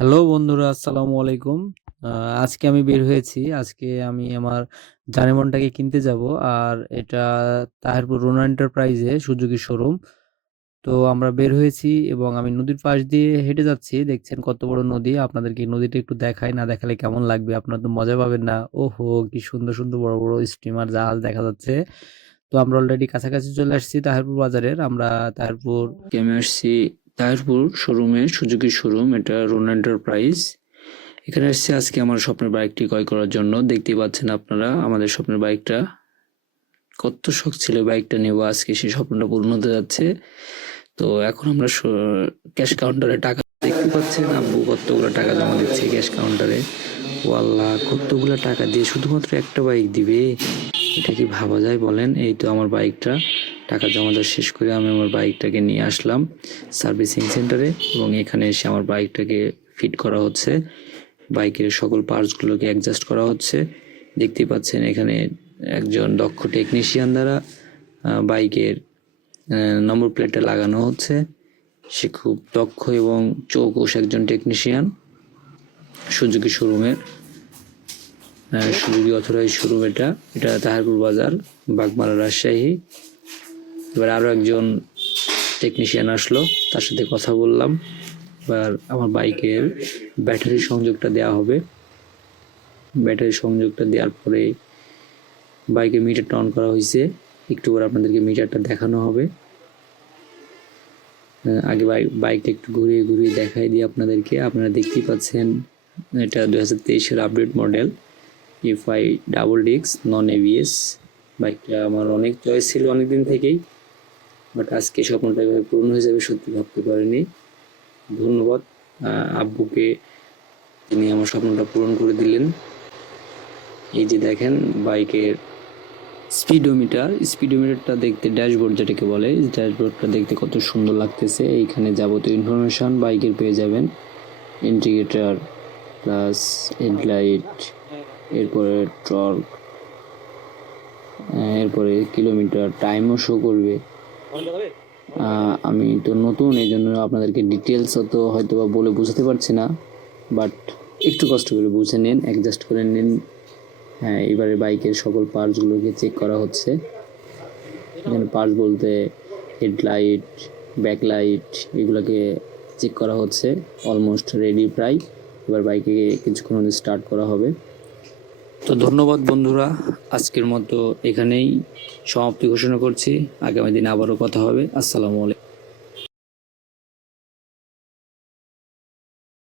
Hello বন্ধুরা, আসসালামু আলাইকুম। আজকে আমি বের হয়েছি। আজকে আমি আমার জানেমনটাকে কিনতে যাব। আর এটা তাহিরপুর রোনা এন্টারপ্রাইজে সুজুকি শোরুম। তো আমরা বের হয়েছি এবং আমি নদীর পাশ দিয়ে হেঁটে যাচ্ছি। দেখছেন কত বড় নদী। আপনাদেরকে নদীটা একটু দেখাই, না দেখালে কেমন লাগবে? আপনারা তো মজা পাবেন না। ওহো! কি সুন্দর, সুন্দর বড়, বড় স্টিমার জাহাজ দেখা যাচ্ছে। তো আমরা অলরেডি কাছাকাছি চলে আসছি তাহিরপুর বাজারের। আমরা তাহিরপুর আমি আসছি তাহিরপুর শোরুমে, সুজুকি শোরুম, এটা রোনা এন্টারপ্রাইজ। এখানে আসছি আজকে আমার স্বপ্নের বাইকটি ক্রয় করার জন্য। দেখতেই পাচ্ছেন আপনারা আমাদের স্বপ্নের বাইকটা। কত শখ ছিল বাইকটা নেব, আজকে সেই স্বপ্নটা পূর্ণ হতে যাচ্ছে। তো এখন আমরা ক্যাশ কাউন্টারে টাকা দেখতে পাচ্ছেন, আব্বু কতগুলো টাকা জমা দিচ্ছে ক্যাশ কাউন্টারে। ওয়াল্লাহ, কতগুলো টাকা দিয়ে শুধুমাত্র একটা বাইক দিবে? এটা কি ভাবা যায় বলেন? এই তো আমার বাইকটা টাকা জমা দেওয়া শেষ করে আমি আমার বাইকটাকে নিয়ে আসলাম সার্ভিসিং সেন্টারে, এবং এখানে এসে আমার বাইকটাকে ফিট করা হচ্ছে। বাইকের সকল পার্টসগুলোকে অ্যাডজাস্ট করা হচ্ছে। দেখতেই পাচ্ছেন এখানে একজন দক্ষ টেকনিশিয়ান দ্বারা বাইকের নম্বর প্লেটটা লাগানো হচ্ছে। সে খুব দক্ষ এবং চৌকুশ একজন টেকনিশিয়ান। সুজুকি শোরুমের, সুজুকি অথরাইজ শোরুম এটা। এটা তাহিরপুর বাজার, বাগমারা, রাজশাহী। এবার আরও একজন টেকনিশিয়ান আসলো, তার সাথে কথা বললাম। এবার আমার বাইকের ব্যাটারি সংযোগটা দেওয়া হবে। ব্যাটারি সংযোগটা দেওয়ার পরে বাইকের মিটারটা অন করা হয়েছে। একটু পরে আপনাদেরকে মিটারটা দেখানো হবে। আগে বাইকটা একটু ঘুরিয়ে ঘুরিয়ে দেখাই দিই আপনাদেরকে। আপনারা দেখতেই পাচ্ছেন এটা 2023-এর update model EFI double disc non ABS। বাইকটা আমার অনেক চয়েস ছিল অনেকদিন থেকেই, বাট আজকে স্বপ্নটা এভাবে পূর্ণ হয়ে যাবে সত্যি ভাবতে পারিনি। ধন্যবাদ আব্বুকে, তিনি আমার স্বপ্নটা পূরণ করে দিলেন। এই যে দেখেন বাইকের স্পিডোমিটারটা দেখতে, ড্যাশবোর্ড যেটাকে বলে, ড্যাশবোর্ডটা দেখতে কত সুন্দর লাগতেছে। এইখানে যাবতীয় ইনফরমেশন বাইকের পেয়ে যাবেন। ইন্ডিকেটর প্লাস হেডলাইট, এরপরে টর্ক, এরপরে কিলোমিটার টাইমও শো করবে। আমি তো নতুন, এই জন্য আপনাদেরকে ডিটেলস অত হয়তো বা বলে বোঝাতে পারছি না, বাট একটু কষ্ট করে বুঝে নিন, অ্যাডজাস্ট করে নিন। হ্যাঁ, এবারে বাইকের সকল পার্টসগুলোকে চেক করা হচ্ছে। এখানে পার্টস বলতে হেডলাইট, ব্যাকলাইট, এগুলোকে চেক করা হচ্ছে। অলমোস্ট রেডি প্রায়। এবার বাইকে কিছুক্ষণ মধ্যে স্টার্ট করা হবে। তো ধন্যবাদ বন্ধুরা, আজকের মতো এখানেই সমাপ্তি ঘোষণা করছি। আগামী দিন আবারও কথা হবে। আসসালামু আলাইকুম।